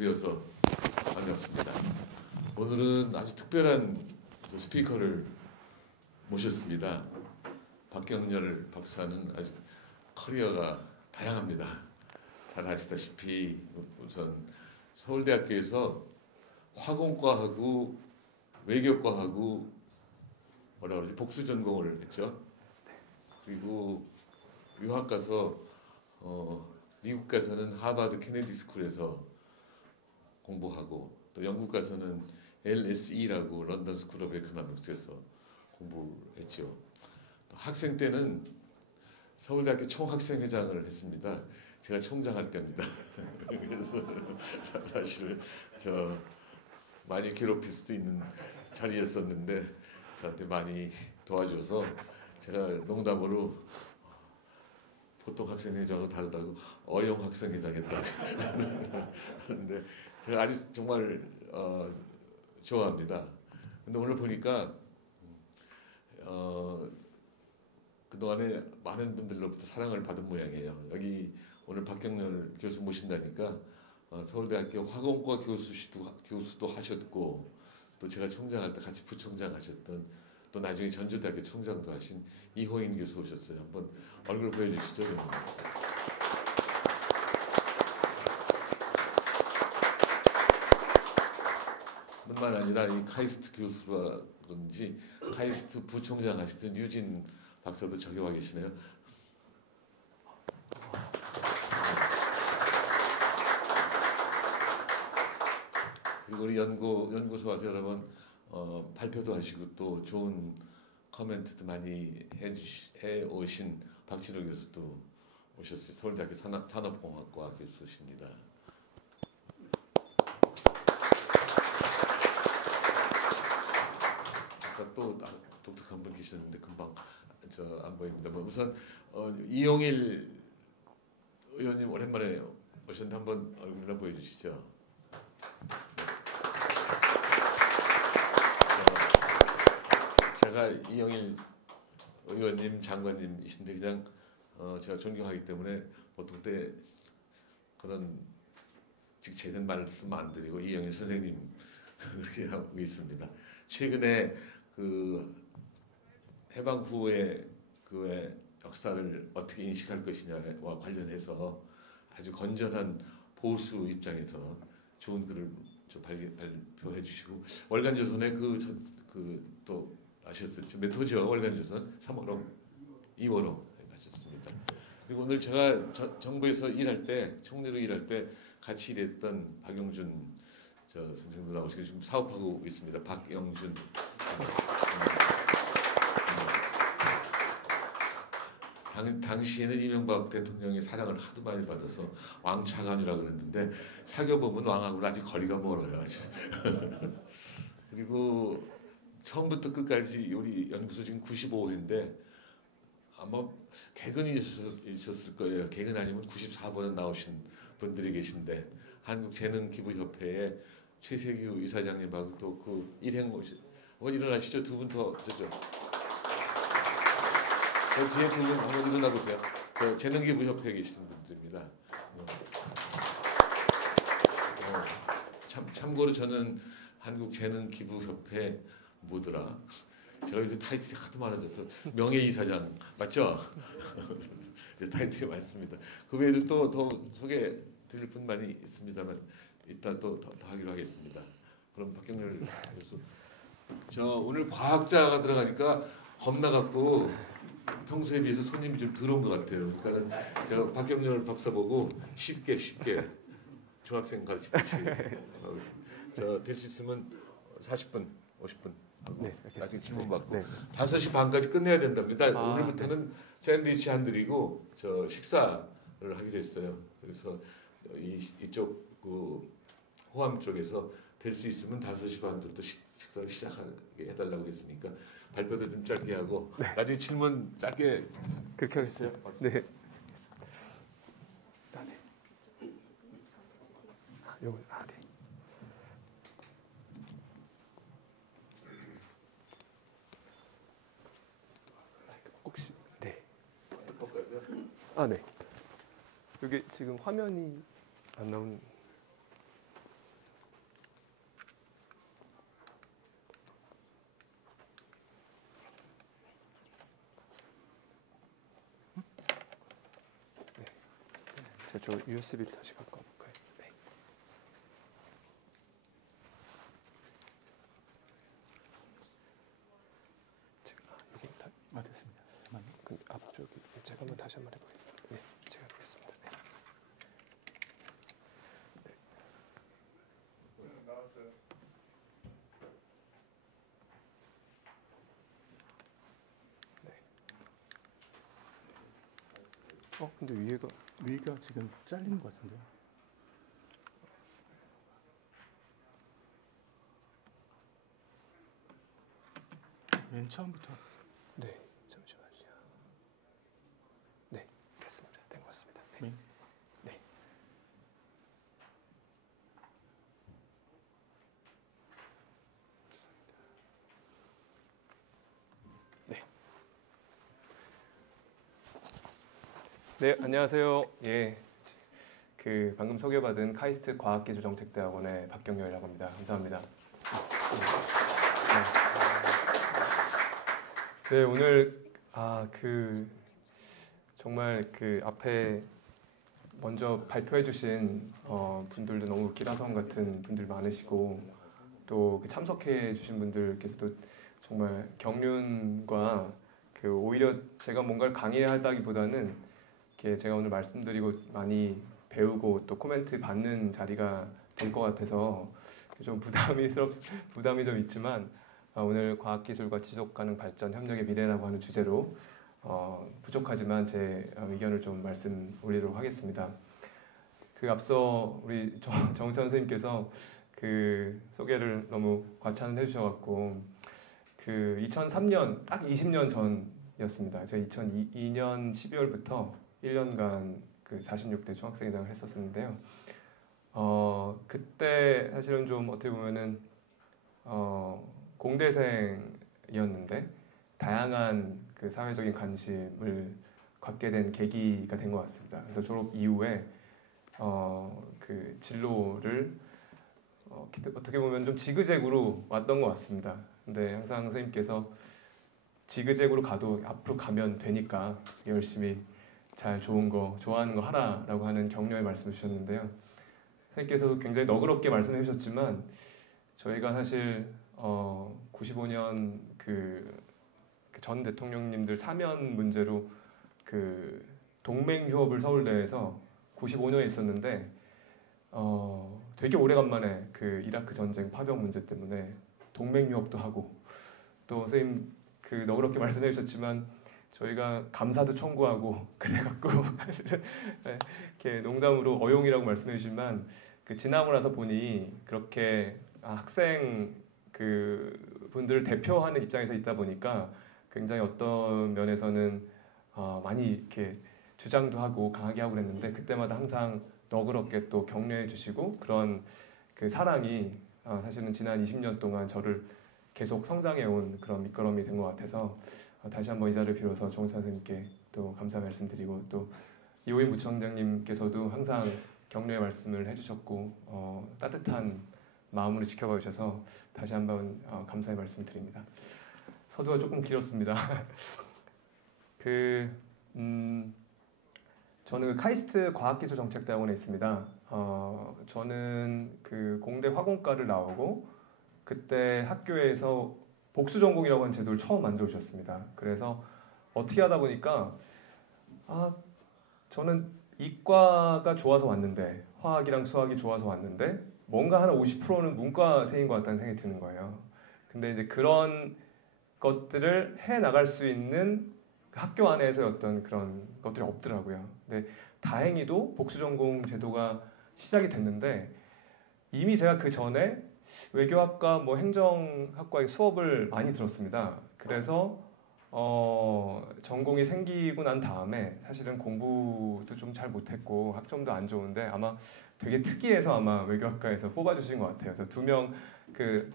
모습이어서 반갑습니다. 오늘은 아주 특별한 스피커를 모셨습니다. 박경렬 박사는 아주 커리어가 다양합니다. 잘 아시다시피 우선 서울대학교에서 화공과하고 외교과하고 뭐라 그러지 복수 전공을 했죠. 그리고 유학 가서 미국 가서는 하버드 케네디 스쿨에서 공부하고 또 영국 가서는 LSE라고 런던 스쿨 오브 에코노믹스에서 공부했죠. 학생 때는 서울대학교 총학생회장을 했습니다. 제가 총장할 때입니다. 그래서 사실 저 많이 괴롭힐 수도 있는 자리였었는데 저한테 많이 도와줘서 제가 농담으로 보통 학생회장으로 다르다고 어용 학생회장 했다고 하는데 제가 아주 정말 좋아합니다. 근데 오늘 보니까 그동안에 많은 분들로부터 사랑을 받은 모양이에요. 여기 오늘 박경렬 교수 모신다니까 서울대학교 화공과 교수도 하셨고 또 제가 총장할 때 같이 부총장 하셨던 또 나중에 전주대학교 총장도 하신 이호인 교수 오셨어요. 한번 얼굴 보여주시죠. 뿐만 아니라 이 카이스트 교수라든지 카이스트 부총장 하시던 유진 박사도 저기 와 계시네요. 그리고 우리 연구소 와서 여러 번 발표도 하시고 또 좋은 코멘트도 많이 해 오신 박진호 교수도 오셨어요. 서울대학교 산업공학과 교수십니다. 아까 또 독특한 분 계셨는데 금방 저 안 보입니다. 우선 이용일 의원님 오랜만에 오셨는데 한번 얼굴이나 보여주시죠. 제가 이용일 의원님 장관님이신데 그냥 제가 존경하기 때문에 보통 때 그런 직책은 말씀 안 드리고 이용일 선생님 그렇게 하고 있습니다. 최근에 그 해방 후에 그의 역사를 어떻게 인식할 것이냐와 관련해서 아주 건전한 보수 입장에서 좋은 글을 발표해 주시고 월간조선에 또 아셨었죠? 몇 호죠? 월간조선 3월호, 2월호 하셨습니다. 그리고 오늘 제가 정부에서 일할 때 총리로 일할 때 같이 일했던 박영준 저 선생도 나오시고 지금 사업하고 있습니다. 박영준. 당시에는 이명박 대통령의 사랑을 하도 많이 받아서 왕차관이라고 그랬는데 사귀어보면 왕하고는 아직 거리가 멀어요. 그리고 처음부터 끝까지 우리 연구소 지금 95회인데 아마 개근이 있었을 거예요. 개근 아니면 94번은 나오신 분들이 계신데 한국재능기부협회의 최세규 이사장님하고 또 그 일행 오신 한번 일어나시죠. 두 분 더 저쪽. 뒤에 두 분 한번 일어나 보세요. 저 재능기부협회에 계시는 분들입니다. 참고로 저는 한국재능기부협회 뭐더라? 제가 요새 타이틀이 하도 많아져서 명예이사장 맞죠? 타이틀이 많습니다. 그 외에도 또 더 소개 드릴 분 많이 있습니다만 이따 또 더 하기로 하겠습니다. 그럼 박경렬 교수, 저 오늘 과학자가 들어가니까 겁나갖고 평소에 비해서 손님이 좀 들어온 것 같아요. 그러니까 제가 박경렬 박사 보고 쉽게 중학생 가르치듯이 될 수 있으면 40분, 50분 하고 네, 나중에 질문 받고 네. 5시 반까지 끝내야 된답니다. 오늘부터는 네. 샌드위치 안 드리고 저 식사를 하기로 했어요. 그래서 이쪽 그 호암 쪽에서 될 수 있으면 5시 반부터 식사를 시작하게 해달라고 했으니까 발표도 좀 짧게 하고 네. 나중에 질문 짧게 그렇게 하겠습니다. 네. 네. 혹시 네. 네. 여기 지금 화면이 안 나오는. 저 USB를 다시 갖고 와볼까요? 네. 제가 여기 다 됐습니다. 잠깐만요. 그 앞쪽이 제가 한번 다시 한번 해보겠습니다. 네, 제가 해보겠습니다. 네. 근데 위가 지금 잘리는 것 같은데요. 맨 처음부터. 네, 잠시만요. 네, 됐습니다. 된 것 같습니다. 네. 맨. 네. 네. 네, 안녕하세요. 예, 그 방금 소개받은 카이스트 과학기술정책대학원의 박경렬이라고 합니다. 감사합니다. 네, 오늘 정말 그 앞에 먼저 발표해주신 분들도 너무 기라성 같은 분들 많으시고 또그 참석해주신 분들께서도 정말 경륜과 그 오히려 제가 뭔가를 강의하다기보다는 이렇게 제가 오늘 말씀드리고 많이 배우고 또 코멘트 받는 자리가 될 것 같아서 좀 부담이 좀 있지만 오늘 과학기술과 지속가능 발전 협력의 미래라고 하는 주제로 부족하지만 제 의견을 좀 말씀 올리도록 하겠습니다. 그 앞서 우리 정 선생님께서 그 소개를 너무 과찬을 해주셔갖고 그 2003년 딱 20년 전이었습니다. 제가 2002년 12월부터 1년간 그 46대 중학생회장을 했었는데요. 그때 사실은 좀 어떻게 보면은 공대생이었는데 다양한 그 사회적인 관심을 갖게 된 계기가 된 것 같습니다. 그래서 졸업 이후에 그 진로를 어떻게 보면 좀 지그재그로 왔던 것 같습니다. 근데 항상 선생님께서 지그재그로 가도 앞으로 가면 되니까 열심히 잘 좋은 거 좋아하는 거 하라라고 하는 격려의 말씀을 주셨는데요. 선생님께서도 굉장히 너그럽게 말씀해 주셨지만 저희가 사실 95년 그 전 대통령님들 사면 문제로 그 동맹휴업을 서울대에서 95년에 있었는데 되게 오래간만에 그 이라크 전쟁 파병 문제 때문에 동맹휴업도 하고 또 선생님 그 너그럽게 말씀해 주셨지만 저희가 감사도 청구하고 그래갖고 사실은 이렇게 농담으로 어용이라고 말씀해 주시지만 그 지나고 나서 보니 그렇게 학생 그 분들을 대표하는 입장에서 있다 보니까 굉장히 어떤 면에서는 많이 이렇게 주장도 하고 강하게 하고 그랬는데 그때마다 항상 너그럽게 또 격려해 주시고 그런 그 사랑이 사실은 지난 20년 동안 저를 계속 성장해 온 그런 밑거름이 된 것 같아서 다시 한번 이 자리를 빌어서 정 선생님께 또 감사 말씀드리고 또 이호인 부총장님께서도 항상 격려의 말씀을 해주셨고 따뜻한 마음으로 지켜봐 주셔서 다시 한번 감사의 말씀드립니다. 서두가 조금 길었습니다. 저는 카이스트 과학기술정책대학원에 있습니다. 저는 그 공대 화공과를 나오고 그때 학교에서 복수전공이라고 하는 제도를 처음 만들어 주셨습니다. 그래서 어떻게 하다 보니까 저는 이과가 좋아서 왔는데 화학이랑 수학이 좋아서 왔는데 뭔가 한 50%는 문과생인 것 같다는 생각이 드는 거예요. 근데 이제 그런 것들을 해 나갈 수 있는 학교 안에서의 어떤 그런 것들이 없더라고요. 근데 다행히도 복수전공 제도가 시작이 됐는데 이미 제가 그 전에 외교학과 뭐 행정학과의 수업을 많이 들었습니다. 그래서 전공이 생기고 난 다음에 사실은 공부도 좀 잘 못했고 학점도 안 좋은데 아마 되게 특이해서 아마 외교학과에서 뽑아주신 것 같아요. 그래서 2명 그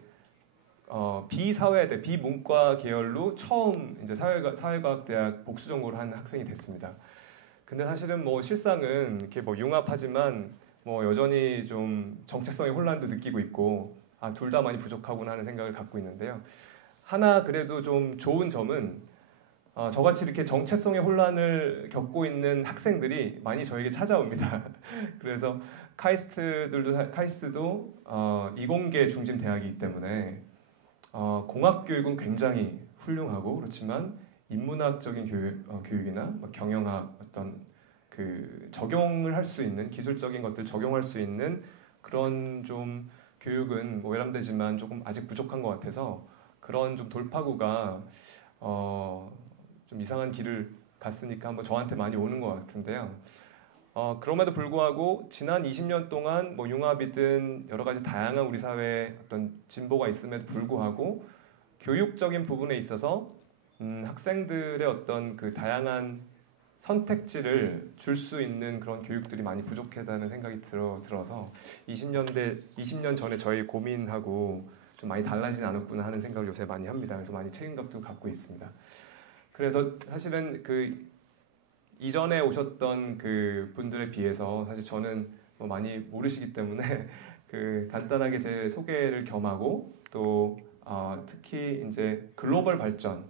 비사회대, 비문과 계열로 처음 이제 사회과학대학 복수전공을 한 학생이 됐습니다. 근데 사실은 뭐 실상은 이렇게 뭐 융합하지만 뭐 여전히 좀 정체성의 혼란도 느끼고 있고 둘 다 많이 부족하구나 하는 생각을 갖고 있는데요. 하나 그래도 좀 좋은 점은 저같이 이렇게 정체성의 혼란을 겪고 있는 학생들이 많이 저에게 찾아옵니다. 그래서 카이스트도 이공계 중심 대학이기 때문에 공학 교육은 굉장히 훌륭하고 그렇지만 인문학적인 교육이나 뭐 경영학 어떤 그 적용을 할 수 있는 기술적인 것들 적용할 수 있는 그런 좀 교육은 뭐 외람되지만 조금 아직 부족한 것 같아서 그런 좀 돌파구가 좀 이상한 길을 갔으니까 한번 저한테 많이 오는 것 같은데요. 그럼에도 불구하고 지난 20년 동안 뭐 융합이든 여러 가지 다양한 우리 사회에 어떤 진보가 있음에도 불구하고 교육적인 부분에 있어서 학생들의 어떤 그 다양한 선택지를 줄 수 있는 그런 교육들이 많이 부족하다는 생각이 들어서 20년 전에 저희 고민하고 좀 많이 달라지지 않았구나 하는 생각을 요새 많이 합니다. 그래서 많이 책임감도 갖고 있습니다. 그래서 사실은 그 이전에 오셨던 그 분들에 비해서 사실 저는 뭐 많이 모르시기 때문에 그 간단하게 제 소개를 겸하고 또 특히 이제 글로벌 발전,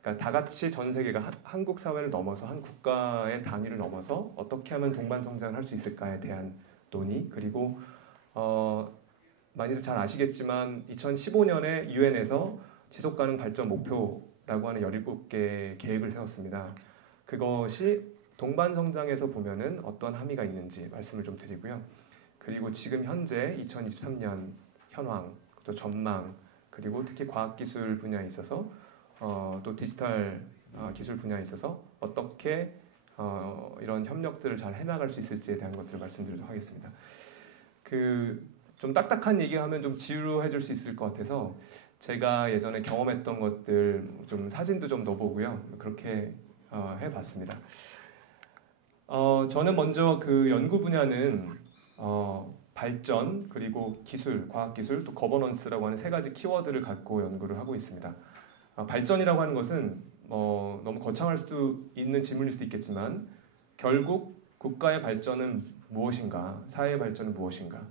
그러니까 다 같이 전 세계가 한국 사회를 넘어서 한 국가의 단위를 넘어서 어떻게 하면 동반 성장을 할 수 있을까에 대한 논의, 그리고 많이들 잘 아시겠지만 2015년에 유엔에서 지속가능 발전 목표라고 하는 17개 계획을 세웠습니다. 그것이 동반 성장에서 보면은 어떤 함의가 있는지 말씀을 좀 드리고요. 그리고 지금 현재 2023년 현황, 또 전망, 그리고 특히 과학기술 분야에 있어서 또 디지털 기술 분야에 있어서 어떻게 이런 협력들을 잘 해나갈 수 있을지에 대한 것들을 말씀드리도록 하겠습니다. 그 좀 딱딱한 얘기하면 좀 지루해 줄 수 있을 것 같아서 제가 예전에 경험했던 것들 좀 사진도 좀 넣어보고요. 그렇게 해봤습니다. 저는 먼저 그 연구 분야는 발전, 그리고 기술, 과학기술, 또 거버넌스라고 하는 세 가지 키워드를 갖고 연구를 하고 있습니다. 발전이라고 하는 것은 너무 거창할 수도 있는 질문일 수도 있겠지만 결국 국가의 발전은 무엇인가, 사회의 발전은 무엇인가.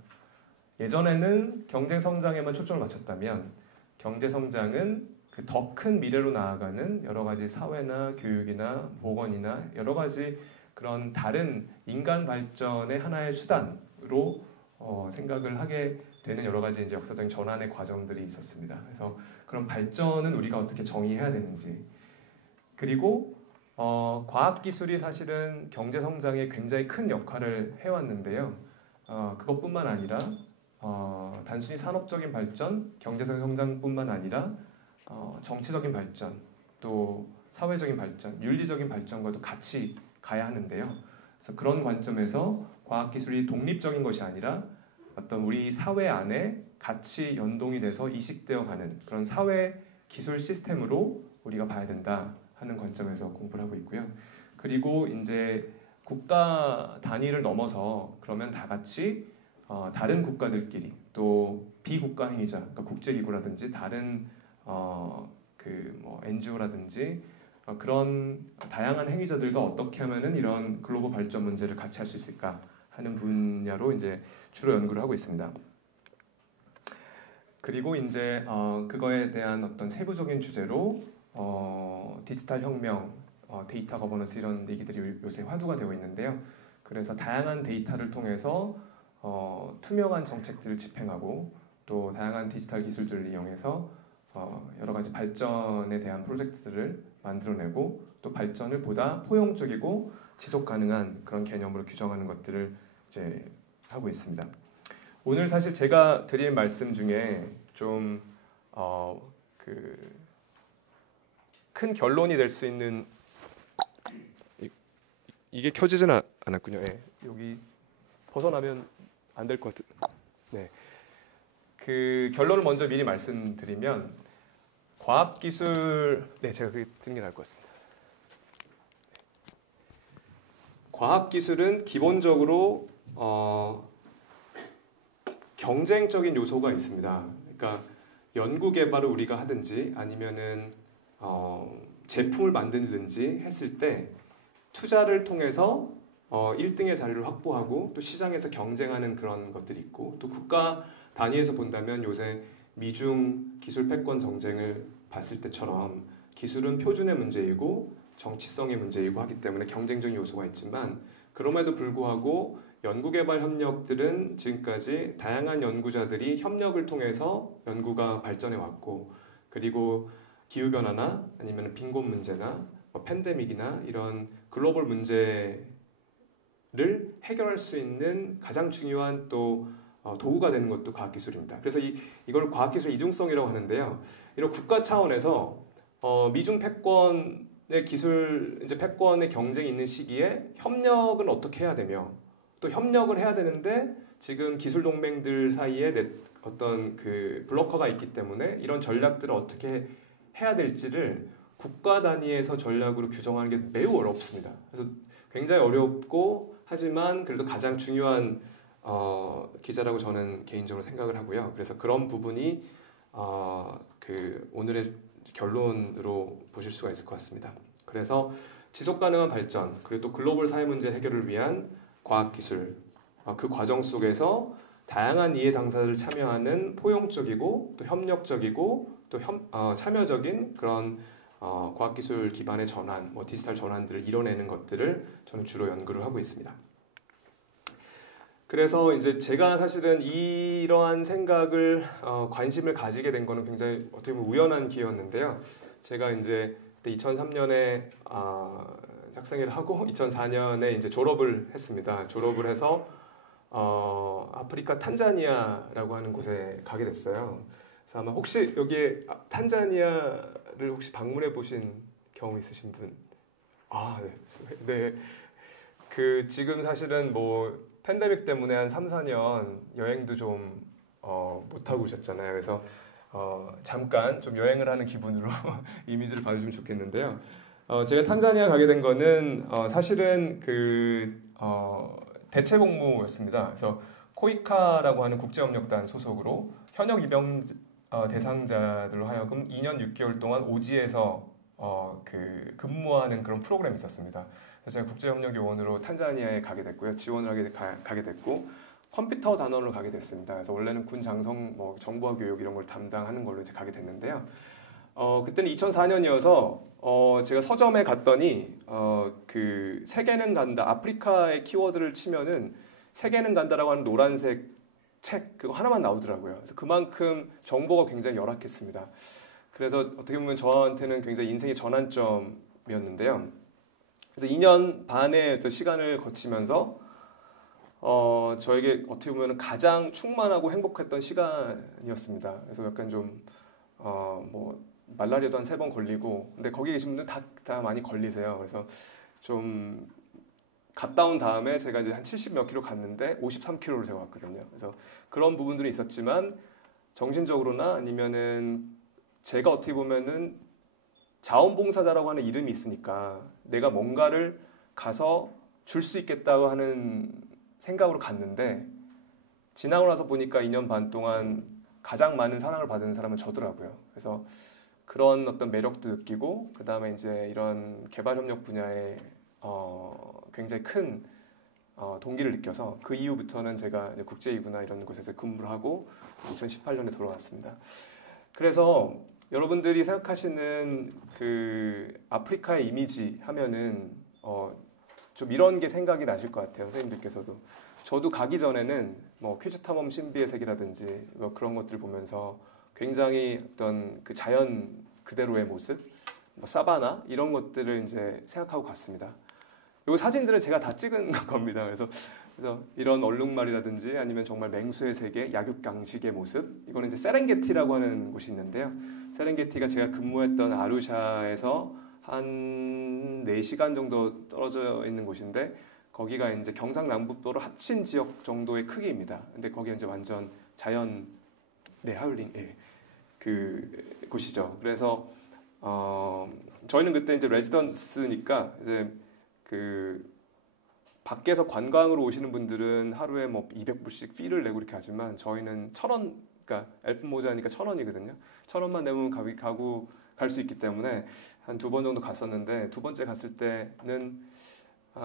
예전에는 경제 성장에만 초점을 맞췄다면 경제 성장은 그 더 큰 미래로 나아가는 여러 가지 사회나 교육이나 보건이나 여러 가지 그런 다른 인간 발전의 하나의 수단으로 생각을 하게 되는 여러 가지 이제 역사적인 전환의 과정들이 있었습니다. 그래서 그런 발전은 우리가 어떻게 정의해야 되는지, 그리고 과학기술이 사실은 경제 성장에 굉장히 큰 역할을 해왔는데요. 그것뿐만 아니라 단순히 산업적인 발전, 경제적 성장뿐만 아니라 정치적인 발전, 또 사회적인 발전, 윤리적인 발전과도 같이 가야 하는데요. 그래서 그런 관점에서 과학기술이 독립적인 것이 아니라 어떤 우리 사회 안에 같이 연동이 돼서 이식되어 가는 그런 사회 기술 시스템으로 우리가 봐야 된다 하는 관점에서 공부를 하고 있고요. 그리고 이제 국가 단위를 넘어서 그러면 다 같이 다른 국가들끼리 또 비국가 행위자, 그러니까 국제기구라든지 다른 뭐 NGO라든지 그런 다양한 행위자들과 어떻게 하면은 이런 글로벌 발전 문제를 같이 할 수 있을까 하는 분야로 이제 주로 연구를 하고 있습니다. 그리고 이제 그거에 대한 어떤 세부적인 주제로 디지털 혁명, 데이터 거버넌스 이런 얘기들이 요새 화두가 되고 있는데요. 그래서 다양한 데이터를 통해서 투명한 정책들을 집행하고 또 다양한 디지털 기술들을 이용해서 여러 가지 발전에 대한 프로젝트들을 만들어내고 또 발전을 보다 포용적이고 지속 가능한 그런 개념으로 규정하는 것들을 이제 하고 있습니다. 오늘 사실 제가 드릴 말씀 중에 좀 큰 결론이 될 수 있는 이게 켜지지는 않았군요. 네, 여기 벗어나면 안 될 것 같은. 네, 그 결론을 먼저 미리 말씀드리면 과학기술, 네 제가 그게 드는 게 나을 것 같습니다. 과학기술은 기본적으로 경쟁적인 요소가 있습니다. 그러니까 연구 개발을 우리가 하든지 아니면은 제품을 만들든지 했을 때 투자를 통해서 1등의 자리를 확보하고 또 시장에서 경쟁하는 그런 것들이 있고 또 국가 단위에서 본다면 요새 미중 기술 패권 정쟁을 봤을 때처럼 기술은 표준의 문제이고 정치성의 문제이고 하기 때문에 경쟁적인 요소가 있지만 그럼에도 불구하고 연구개발 협력들은 지금까지 다양한 연구자들이 협력을 통해서 연구가 발전해 왔고 그리고 기후변화나 아니면 빈곤 문제나 뭐 팬데믹이나 이런 글로벌 문제를 해결할 수 있는 가장 중요한 또 도구가 되는 것도 과학기술입니다. 그래서 이걸 과학기술 이중성이라고 하는데요. 이런 국가 차원에서 미중 패권의 기술 이제 패권의 경쟁이 있는 시기에 협력은 어떻게 해야 되며 또 협력을 해야 되는데 지금 기술 동맹들 사이에 어떤 그 블로커가 있기 때문에 이런 전략들을 어떻게 해야 될지를 국가 단위에서 전략으로 규정하는 게 매우 어렵습니다. 그래서 굉장히 어렵고 하지만 그래도 가장 중요한 기자라고 저는 개인적으로 생각을 하고요. 그래서 그런 부분이 그 오늘의 결론으로 보실 수가 있을 것 같습니다. 그래서 지속 가능한 발전 그리고 또 글로벌 사회 문제 해결을 위한 과학기술 그 과정 속에서 다양한 이해 당사자를 참여하는 포용적이고 또 협력적이고 또 참여적인 그런 과학기술 기반의 전환, 뭐 디지털 전환들을 이뤄내는 것들을 저는 주로 연구를 하고 있습니다. 그래서 이제 제가 사실은 이러한 생각을 관심을 가지게 된 거는 굉장히 어떻게 보면 우연한 기회였는데요. 제가 이제 2003년에 학생회를 하고 2004년에 이제 졸업을 했습니다. 졸업을 해서 아프리카 탄자니아라고 하는 곳에 가게 됐어요. 그래서 아마 혹시 여기에 탄자니아를 혹시 방문해 보신 경험 있으신 분? 네. 네. 그 지금 사실은 뭐 팬데믹 때문에 한 3, 4년 여행도 좀 못 하고 오셨잖아요. 그래서 잠깐 좀 여행을 하는 기분으로 이미지를 봐주시면 좋겠는데요. 제가 탄자니아 가게 된 거는 사실은 그 대체 복무였습니다. 그래서 코이카라고 하는 국제협력단 소속으로 현역 입영 대상자들로 하여금 2년 6개월 동안 오지에서 그 근무하는 그런 프로그램이 있었습니다. 그래서 제가 국제협력요원으로 탄자니아에 가게 됐고요. 지원을 가게 됐고 컴퓨터 단원으로 가게 됐습니다. 그래서 원래는 군 장성, 뭐 정보화 교육 이런 걸 담당하는 걸로 이제 가게 됐는데요. 그때는 2004년이어서 제가 서점에 갔더니 그 세계는 간다 아프리카의 키워드를 치면은 세계는 간다라고 하는 노란색 책 그거 하나만 나오더라고요. 그래서 그만큼 정보가 굉장히 열악했습니다. 그래서 어떻게 보면 저한테는 굉장히 인생의 전환점이었는데요. 그래서 2년 반의 시간을 거치면서 저에게 어떻게 보면 가장 충만하고 행복했던 시간이었습니다. 그래서 약간 좀 뭐 말라리아도 한 3번 걸리고 근데 거기 계신 분들 다 많이 걸리세요. 그래서 좀 갔다 온 다음에 제가 이제 한 70 몇 킬로 갔는데 53킬로를 제가 왔거든요. 그래서 그런 부분들이 있었지만 정신적으로나 아니면은 제가 어떻게 보면은 자원봉사자라고 하는 이름이 있으니까 내가 뭔가를 가서 줄 수 있겠다고 하는 생각으로 갔는데 지나고 나서 보니까 2년 반 동안 가장 많은 사랑을 받은 사람은 저더라고요. 그래서 그런 어떤 매력도 느끼고 그 다음에 이제 이런 개발협력 분야에 굉장히 큰 동기를 느껴서 그 이후부터는 제가 국제이구나 이런 곳에서 근무를 하고 2018년에 돌아왔습니다. 그래서 여러분들이 생각하시는 그 아프리카의 이미지 하면은 좀 이런 게 생각이 나실 것 같아요. 선생님들께서도. 저도 가기 전에는 뭐 퀴즈 탐험 신비의 세계라든지 뭐 그런 것들을 보면서 굉장히 어떤 그 자연 그대로의 모습, 뭐 사바나 이런 것들을 이제 생각하고 갔습니다. 이 사진들은 제가 다 찍은 겁니다. 그래서 이런 얼룩말이라든지 아니면 정말 맹수의 세계, 약육강식의 모습. 이거는 이제 세렝게티라고 하는 곳이 있는데요. 세렝게티가 제가 근무했던 아루샤에서 한 4시간 정도 떨어져 있는 곳인데 거기가 이제 경상남북도로 합친 지역 정도의 크기입니다. 근데 거기 이제 완전 자연 하울링 그 곳이죠. 그래서 저희는 그때 이제 레지던스니까 이제 그 밖에서 관광으로 오시는 분들은 하루에 뭐 200불씩 피를 내고 이렇게 하지만 저희는 1,000원, 그러니까 엘프 모자니까 1,000원이거든요. 1,000원만 내면 갈 수 있기 때문에 한 2번 정도 갔었는데 두 번째 갔을 때는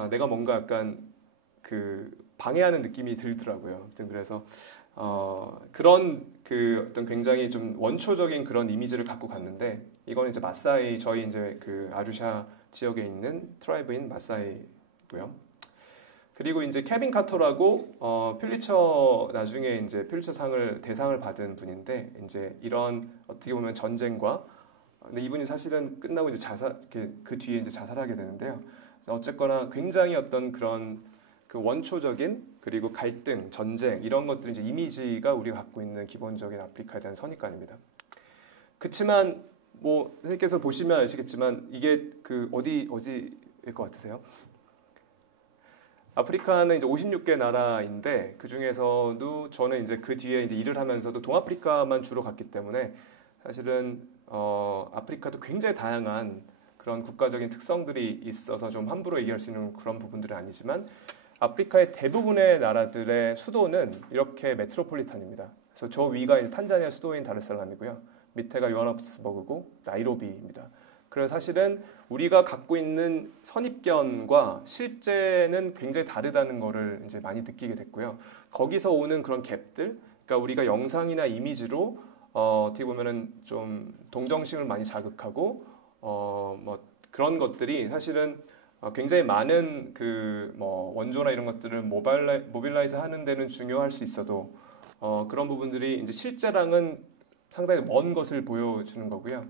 내가 뭔가 약간 그 방해하는 느낌이 들더라고요. 아무튼 그래서 그런 그 어떤 굉장히 좀 원초적인 그런 이미지를 갖고 갔는데 이건 이제 마사이 저희 이제 그 아루샤 지역에 있는 트라이브인 마사이고요. 그리고 이제 케빈 카터라고 퓰리처 나중에 이제 퓰리처상을 대상을 받은 분인데 이제 이런 어떻게 보면 전쟁과 근데 이분이 사실은 끝나고 이제 그 뒤에 이제 자살하게 되는데요. 어쨌거나 굉장히 어떤 그런 그 원초적인 그리고 갈등, 전쟁 이런 것들이 이제 이미지가 우리가 갖고 있는 기본적인 아프리카에 대한 선입관입니다. 그렇지만 뭐 선생님께서 보시면 아시겠지만 이게 그 어디일 것 같으세요? 아프리카는 이제 56개 나라인데 그 중에서도 저는 이제 그 뒤에 이제 일을 하면서도 동아프리카만 주로 갔기 때문에 사실은 아프리카도 굉장히 다양한 그런 국가적인 특성들이 있어서 좀 함부로 얘기할 수 있는 그런 부분들은 아니지만 아프리카의 대부분의 나라들의 수도는 이렇게 메트로폴리탄입니다. 그래서 저 위가 이제 탄자니아 수도인 다르살람이고요. 밑에가 요하네스버그고 나이로비입니다. 그래서 사실은 우리가 갖고 있는 선입견과 실제는 굉장히 다르다는 거를 이제 많이 느끼게 됐고요. 거기서 오는 그런 갭들, 그러니까 우리가 영상이나 이미지로 어떻게 보면은 좀 동정심을 많이 자극하고 뭐 그런 것들이 사실은 굉장히 많은 그 뭐 원조나 이런 것들을 모빌라이즈 하는 데는 중요할 수 있어도 그런 부분들이 이제 실제랑은 상당히 먼 것을 보여주는 거고요.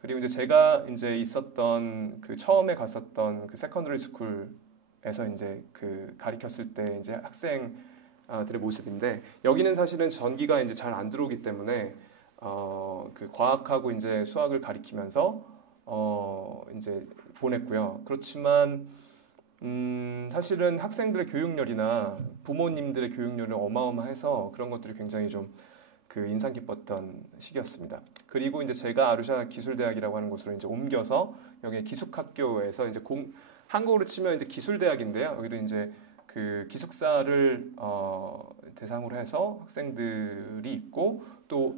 그리고 이제 제가 이제 있었던 그 처음에 갔었던 그 세컨더리 스쿨에서 이제 그 가르쳤을 때 이제 학생들의 모습인데 여기는 사실은 전기가 이제 잘 안 들어오기 때문에 그 과학하고 이제 수학을 가리키면서 이제 보냈고요. 그렇지만 사실은 학생들의 교육열이나 부모님들의 교육열이 어마어마해서 그런 것들이 굉장히 좀 그 인상 깊었던 시기였습니다. 그리고 이제 제가 아루샤 기술대학이라고 하는 곳으로 이제 옮겨서 여기 기숙학교에서 이제 한국으로 치면 이제 기술대학인데요. 여기도 이제 그 기숙사를 대상으로 해서 학생들이 있고 또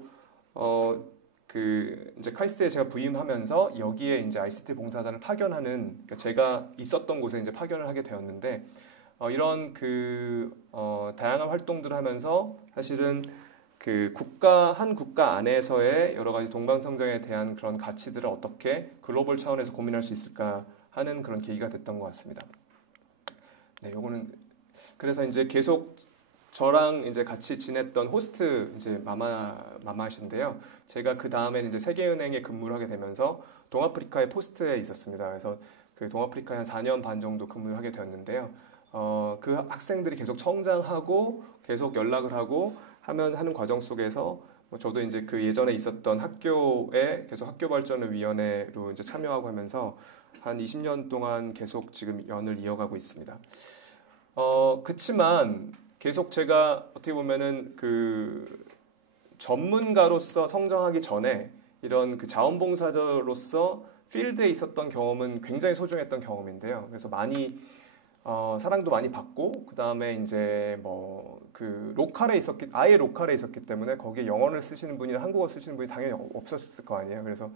그 이제 카이스트에 제가 부임하면서 여기에 이제 ICT 봉사단을 파견하는 그러니까 제가 있었던 곳에 이제 파견을 하게 되었는데 이런 그 다양한 활동들을 하면서 사실은 그 한 국가 안에서의 여러 가지 동방성장에 대한 그런 가치들을 어떻게 글로벌 차원에서 고민할 수 있을까 하는 그런 계기가 됐던 것 같습니다. 네, 요거는 그래서 이제 계속 저랑 이제 같이 지냈던 호스트 이제 마마신데요. 제가 그 다음에는 이제 세계은행에 근무를 하게 되면서 동아프리카의 포스트에 있었습니다. 그래서 그 동아프리카에 한 4년 반 정도 근무를 하게 되었는데요. 그 학생들이 계속 성장하고 계속 연락을 하고 하는 과정 속에서 저도 이제 그 예전에 있었던 학교에 계속 학교 발전을 위원회로 이제 참여하고 하면서 한 20년 동안 계속 지금 연을 이어가고 있습니다. 그치만 계속 제가 어떻게 보면은 그 전문가로서 성장하기 전에 이런 그 자원봉사자로서 필드에 있었던 경험은 굉장히 소중했던 경험인데요. 그래서 많이 사랑도 많이 받고 그 다음에 이제 뭐 그 아예 로컬에 있었기 때문에 거기에 영어를 쓰시는 분이나 한국어 쓰시는 분이 당연히 없었을 거 아니에요. 그래서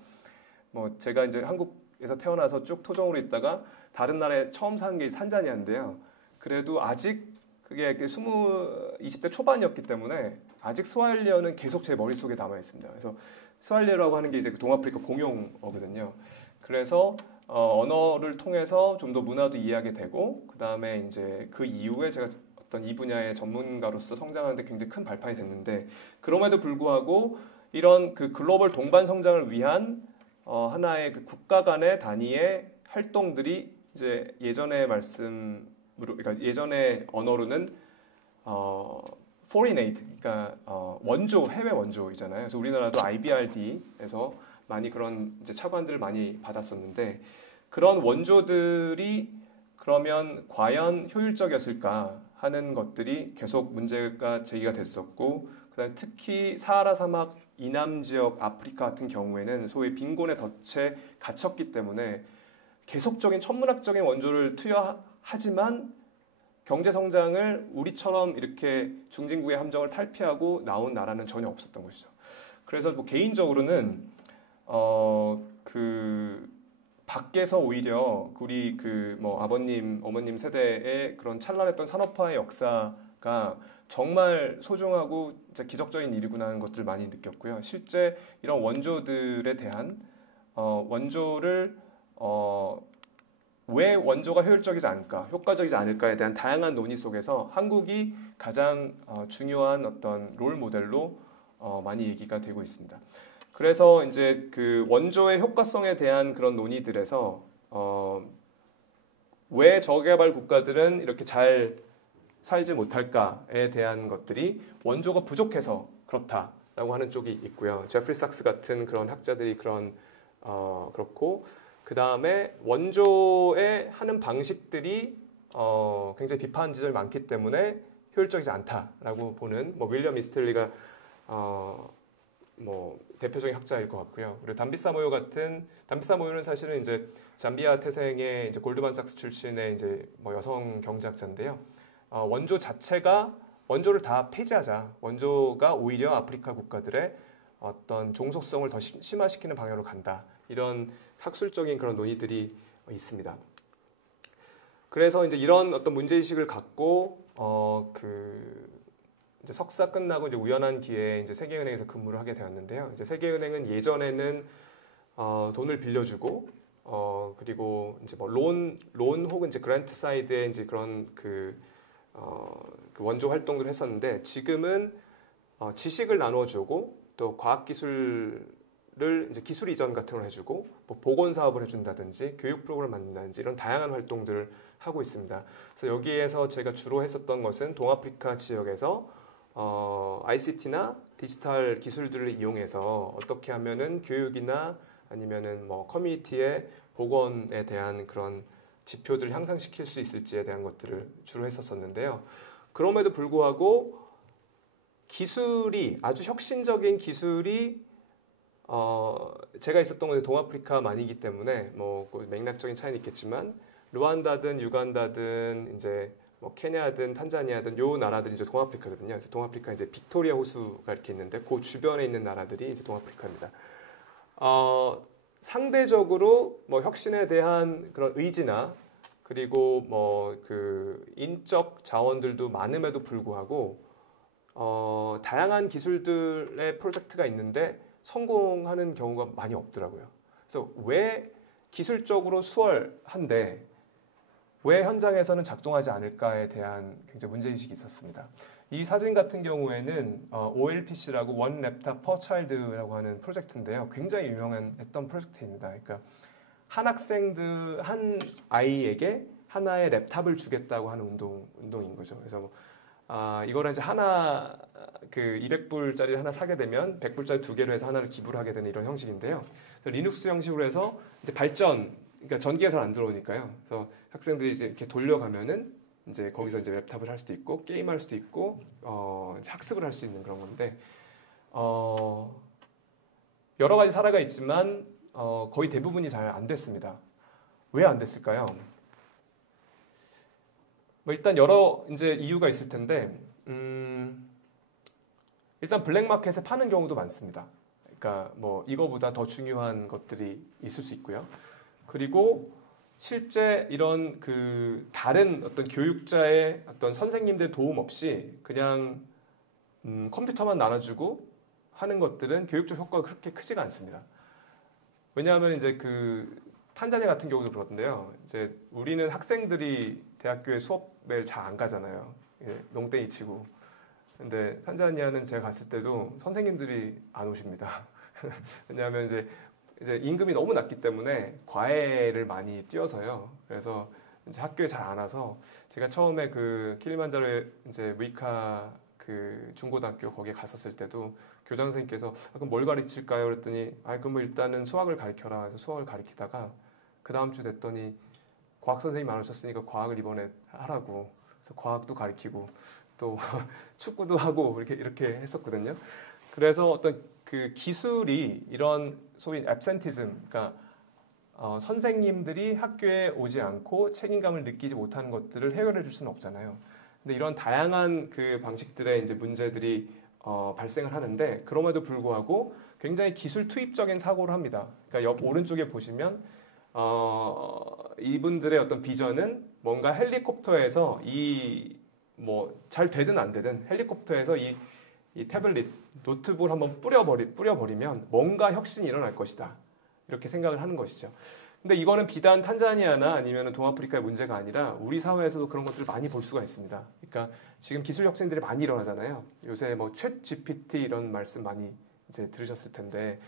뭐 제가 이제 한국에서 태어나서 쭉 토종으로 있다가 다른 나라에 처음 산 게 탄자니아인데요. 그래도 아직 그게 20대 초반이었기 때문에 아직 스와힐리어는 계속 제 머릿속에 남아 있습니다. 그래서 스와힐리어라고 하는 게 이제 그 동아프리카 공용어거든요. 그래서 언어를 통해서 좀 더 문화도 이해하게 되고 그 다음에 이제 그 이후에 제가 어떤 이 분야의 전문가로서 성장하는데 굉장히 큰 발판이 됐는데 그럼에도 불구하고 이런 그 글로벌 동반 성장을 위한 하나의 그 국가 간의 단위의 활동들이 이제 예전의 그러니까 예전의 언어로는 foreign aid, 그러니까 해외 원조이잖아요. 그래서 우리나라도 IBRD에서 많이 그런 이제 차관들을 많이 받았었는데 그런 원조들이 그러면 과연 효율적이었을까 하는 것들이 계속 문제가 제기가 됐었고 그다음에 특히 사하라 사막 이남 지역 아프리카 같은 경우에는 소위 빈곤의 덫에 갇혔기 때문에 계속적인 천문학적인 원조를 투여하지만 경제 성장을 우리처럼 이렇게 중진국의 함정을 탈피하고 나온 나라는 전혀 없었던 것이죠. 그래서 뭐 개인적으로는 그 밖에서 오히려 우리 그 뭐 아버님, 어머님 세대의 그런 찬란했던 산업화의 역사가 정말 소중하고 진짜 기적적인 일이구나 하는 것들을 많이 느꼈고요. 실제 이런 원조들에 대한 원조를 왜 원조가 효율적이지 않을까, 효과적이지 않을까에 대한 다양한 논의 속에서 한국이 가장 중요한 어떤 롤 모델로 많이 얘기가 되고 있습니다. 그래서 이제 그 원조의 효과성에 대한 그런 논의들에서 왜 저개발 국가들은 이렇게 잘 살지 못할까에 대한 것들이 원조가 부족해서 그렇다라고 하는 쪽이 있고요. 제프리 삭스 같은 그런 학자들이 그렇고 그 다음에 원조의 하는 방식들이 굉장히 비판 지점이 많기 때문에 효율적이지 않다라고 보는 윌리엄 이스텔리가 대표적인 학자일 것 같고요. 그리고 담비사 모요는 사실은 이제 잠비아 태생의 이제 골드만삭스 출신의 이제 여성 경제학자인데요. 원조를 다 폐지하자. 원조가 오히려 아프리카 국가들의 어떤 종속성을 더 심화시키는 방향으로 간다. 이런 학술적인 그런 논의들이 있습니다. 그래서 이제 이런 어떤 문제의식을 갖고 이제 석사 끝나고 이제 우연한 기회에 이제 세계은행에서 근무를 하게 되었는데요. 이제 세계은행은 예전에는 돈을 빌려주고 그리고 이제 론 혹은 이제 그랜트 사이드에 이제 그런 그 원조 활동들을 했었는데 지금은 지식을 나눠주고 또 과학기술을 이제 기술 이전 같은 걸 해주고 보건 사업을 해준다든지 교육 프로그램을 만든다든지 이런 다양한 활동들을 하고 있습니다. 그래서 여기에서 제가 주로 했었던 것은 동아프리카 지역에서 ICT나 디지털 기술들을 이용해서 어떻게 하면은 교육이나 아니면은 커뮤니티의 보건에 대한 그런 지표들을 향상시킬 수 있을지에 대한 것들을 주로 했었었는데요. 그럼에도 불구하고 기술이 아주 혁신적인 기술이 제가 있었던 곳이 동아프리카만이기 때문에 그 맥락적인 차이는 있겠지만 루안다든 유간다든 이제 케냐든 탄자니아든 요 나라들이 이제 동아프리카거든요. 그래서 동아프리카 이제 빅토리아 호수가 이렇게 있는데 그 주변에 있는 나라들이 이제 동아프리카입니다. 상대적으로 혁신에 대한 그런 의지나 그리고 그 인적 자원들도 많음에도 불구하고 다양한 기술들의 프로젝트가 있는데 성공하는 경우가 많이 없더라고요. 그래서 왜 기술적으로 수월한데 왜 현장에서는 작동하지 않을까에 대한 굉장히 문제의식이 있었습니다. 이 사진 같은 경우에는 OLPC라고 One Laptop per Child라고 하는 프로젝트인데요. 굉장히 유명했던 프로젝트입니다. 그러니까 한 아이에게 하나의 랩탑을 주겠다고 하는 운동인 거죠. 그래서 이거를 이제 하나 200불짜리 하나 사게 되면 100불짜리 두 개로 해서 하나를 기부를 하게 되는 이런 형식인데요. 그래서 리눅스 형식으로 해서 이제 그러니까 전기가 잘 안 들어오니까요. 그래서 학생들이 이제 이렇게 돌려가면은 이제 거기서 이제 랩탑을 할 수도 있고 게임할 수도 있고 이제 학습을 할 수 있는 그런 건데 여러 가지 사례가 있지만 거의 대부분이 잘 안 됐습니다. 왜 안 됐을까요? 일단 여러 이제 이유가 있을 텐데 일단 블랙마켓에 파는 경우도 많습니다. 그러니까 이거보다 더 중요한 것들이 있을 수 있고요. 그리고 실제 이런 다른 어떤 교육자의 어떤 선생님들 도움 없이 그냥 컴퓨터만 나눠주고 하는 것들은 교육적 효과가 그렇게 크지가 않습니다. 왜냐하면 이제 탄자니아 같은 경우도 그렇던데요. 이제 우리는 학생들이 대학교에 수업을 잘 안 가잖아요. 농땡이 치고. 근데 탄자니아는 제가 갔을 때도 선생님들이 안 오십니다. 왜냐하면 이제 임금이 너무 낮기 때문에 과외를 많이 뛰어서요. 그래서 이제 학교에 잘 안 와서 제가 처음에 킬리만자로 이제 무이카 중고등학교 거기에 갔었을 때도 교장 선생님께서 그럼 뭘 가르칠까요? 그랬더니 그럼 일단은 수학을 가르쳐라. 그래서 수학을 가르치다가 그 다음 주 됐더니 과학 선생님 안 오셨으니까 과학을 이번에 하라고. 그래서 과학도 가르치고 또 축구도 하고 이렇게 했었거든요. 그래서 어떤 기술이 이런 소위 앱센티즘, 그러니까 선생님들이 학교에 오지 않고 책임감을 느끼지 못하는 것들을 해결해 줄 수는 없잖아요. 근데 이런 다양한 방식들의 이제 문제들이 발생을 하는데 그럼에도 불구하고 굉장히 기술 투입적인 사고를 합니다. 그러니까 오른쪽에 보시면 이분들의 어떤 비전은 뭔가 헬리콥터에서 이 뭐 잘 되든 안 되든 헬리콥터에서 이 태블릿 노트북을 한번 뿌려버리면 뭔가 혁신이 일어날 것이다. 이렇게 생각을 하는 것이죠. 근데 이거는 비단 탄자니아나 아니면 동아프리카의 문제가 아니라 우리 사회에서도 그런 것들을 많이 볼 수가 있습니다. 그러니까 지금 기술 혁신들이 많이 일어나잖아요. 요새 뭐 챗 GPT 이런 말씀 많이 이제 들으셨을 텐데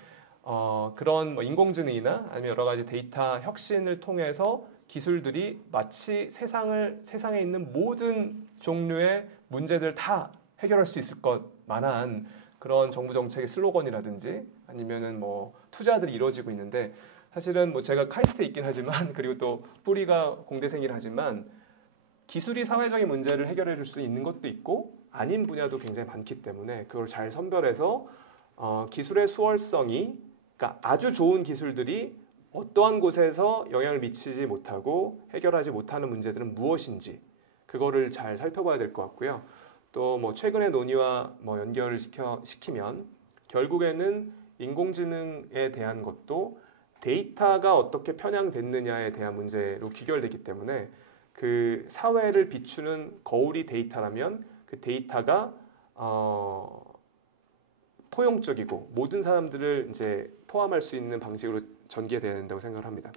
그런 뭐 인공지능이나 아니면 여러 가지 데이터 혁신을 통해서 기술들이 마치 세상에 있는 모든 종류의 문제들을 다 해결할 수 있을 것만한 그런 정부 정책의 슬로건이라든지 아니면은 뭐 투자들이 이루어지고 있는데 사실은 뭐 제가 카이스트에 있긴 하지만 그리고 또 뿌리가 공대생이라 하지만 기술이 사회적인 문제를 해결해 줄 수 있는 것도 있고 아닌 분야도 굉장히 많기 때문에 그걸 잘 선별해서 기술의 수월성이 그러니까 아주 좋은 기술들이 어떠한 곳에서 영향을 미치지 못하고 해결하지 못하는 문제들은 무엇인지 그거를 잘 살펴봐야 될 것 같고요. 또 뭐 최근의 논의와 뭐 연결을 시키면 결국에는 인공지능에 대한 것도 데이터가 어떻게 편향됐느냐에 대한 문제로 귀결되기 때문에 그 사회를 비추는 거울이 데이터라면 그 데이터가 포용적이고 모든 사람들을 이제 포함할 수 있는 방식으로 전개돼야 된다고 생각을 합니다.